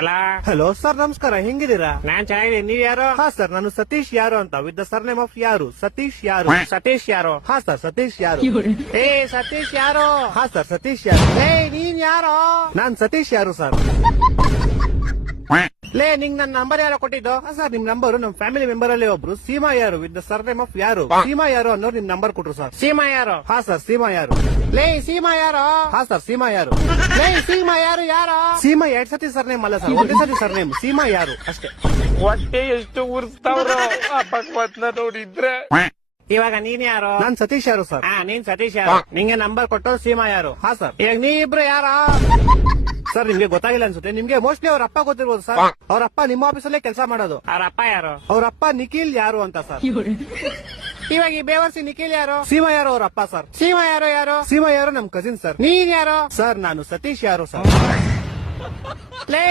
ಅಲ್ಲ hello sir, ನಮಸ್ಕಾರ. ಹೆಂಗಿದ್ದೀರಾ? ನಾನ್ ಚೆನ್ನಾಗಿದ್ದೀನಿ. ನೀವ್ ಯಾರು? ಹಾ ಸರ್, ನಾನು ಸತೀಶ್ ಯಾರು ಅಂತ, ವಿತ್ ದ ಸರ್ನೇಮ್ ಆಫ್ ಯಾರು. ಸತೀಶ್ ಯಾರು. ಸತೀಶ್ ಯಾರು? ಹಾ ಸರ್, ಸತೀಶ್ ಯಾರು. ಏ ಸತೀಶ್ ಯಾರು? ಹಾ ಸರ್, ಸತೀಶ್ ಯಾರು. ಏ ನೀನ್ ಯಾರು? ನಾನ್ ಸತೀಶ್ ಯಾರು ಸರ್. ಲೇ ನಿಂಗ್ ನನ್ ನಂಬರ್ ಯಾರೋ ಕೊಟ್ಟಿದ್ದು? ಹಾ ಸರ್, ನಿಮ್ ನಂಬರ್ ನಮ್ ಫ್ಯಾಮಿಲಿ ಮೆಂಬರ್ ಅಲ್ಲಿ ಒಬ್ರು ಸೀಮಾ ಯಾರು ವಿತ್ ದ ಸರ್ನೇಮ್ ಆಫ್ ಯಾರು, ಸೀಮಾ ಯಾರು ಅನ್ನೋರು ನಿಮ್ ನಂಬರ್ ಕೊಟ್ರು ಸರ್. ಸೀಮಾ ಯಾರು? ಹಾ ಸರ್, ಸೀಮಾ ಯಾರು. ಲೇ ಸೀಮಾ ಯಾರು? ಹಾ ಸರ್, ಸೀಮಾ ಯಾರು. ಲೇ ಸೀಮಾ ಯಾರು? ಯಾರು? ಸೀಮಾ 2 ಸತಿ ಸರ್ನೇಮ್ ಅಲ್ಲ ಸರ್, ಒಂದೇ ಸತಿ ಸರ್ನೇಮ್. ಸೀಮಾ ಯಾರು ಅಷ್ಟೇ. ಹೊಟ್ಟೆ ಎಷ್ಟು ಉರ್ಸ್ತಾವ್ರು ಆ ಭಗವತ್ನ ನೋಡಿದ್ರೆ. ಇವಾಗ ನೀನ್ ಯಾರು? ನಾನ್ ಸತೀಶ್ ಯಾರು ಸರ್. ಹಾ ನೀನ್ ಸತೀಶ್ ಯಾರು? ನಿಂಗೆ ನಂಬರ್ ಕೊಟ್ಟು ಸೀಮಾ ಯಾರು? ಹಾ ಸರ್. ಈಗ ನೀ ಇಬ್ರು ಯಾರ? ಸರ್, ನಿಮ್ಗೆ ಗೊತ್ತಾಗಿಲ್ಲ ಅನ್ಸುತ್ತೆ. ನಿಮ್ಗೆ ಮೋಸ್ಟ್ಲಿ ಅವ್ರ ಅಪ್ಪ ಗೊತ್ತಿರ್ಬೋದು ಸರ್. ಅವ್ರ ಅಪ್ಪ ನಿಮ್ಮ ಆಫೀಸಲ್ಲೇ ಕೆಲಸ ಮಾಡೋದು. ಅವ್ರ ಅಪ್ಪ ಯಾರು? ಅವ್ರ ಅಪ್ಪ ನಿಖಿಲ್ ಯಾರು ಅಂತ ಸರ್. ಇವಾಗ ಈ ಬೇವರ್ಸಿ ನಿಖಿಲ್ ಯಾರು? ಸೀಮಾ ಯಾರು ಅವ್ರ ಅಪ್ಪ ಸರ್. ಸೀಮಾ ಯಾರು? ಯಾರು? ಸೀಮಾ ಯಾರು ನಮ್ ಕಸಿನ್ ಸರ್. ನೀನ್ ಯಾರು? ಸರ್, ನಾನು ಸತೀಶ್ ಯಾರು ಸರ್. ಲೇ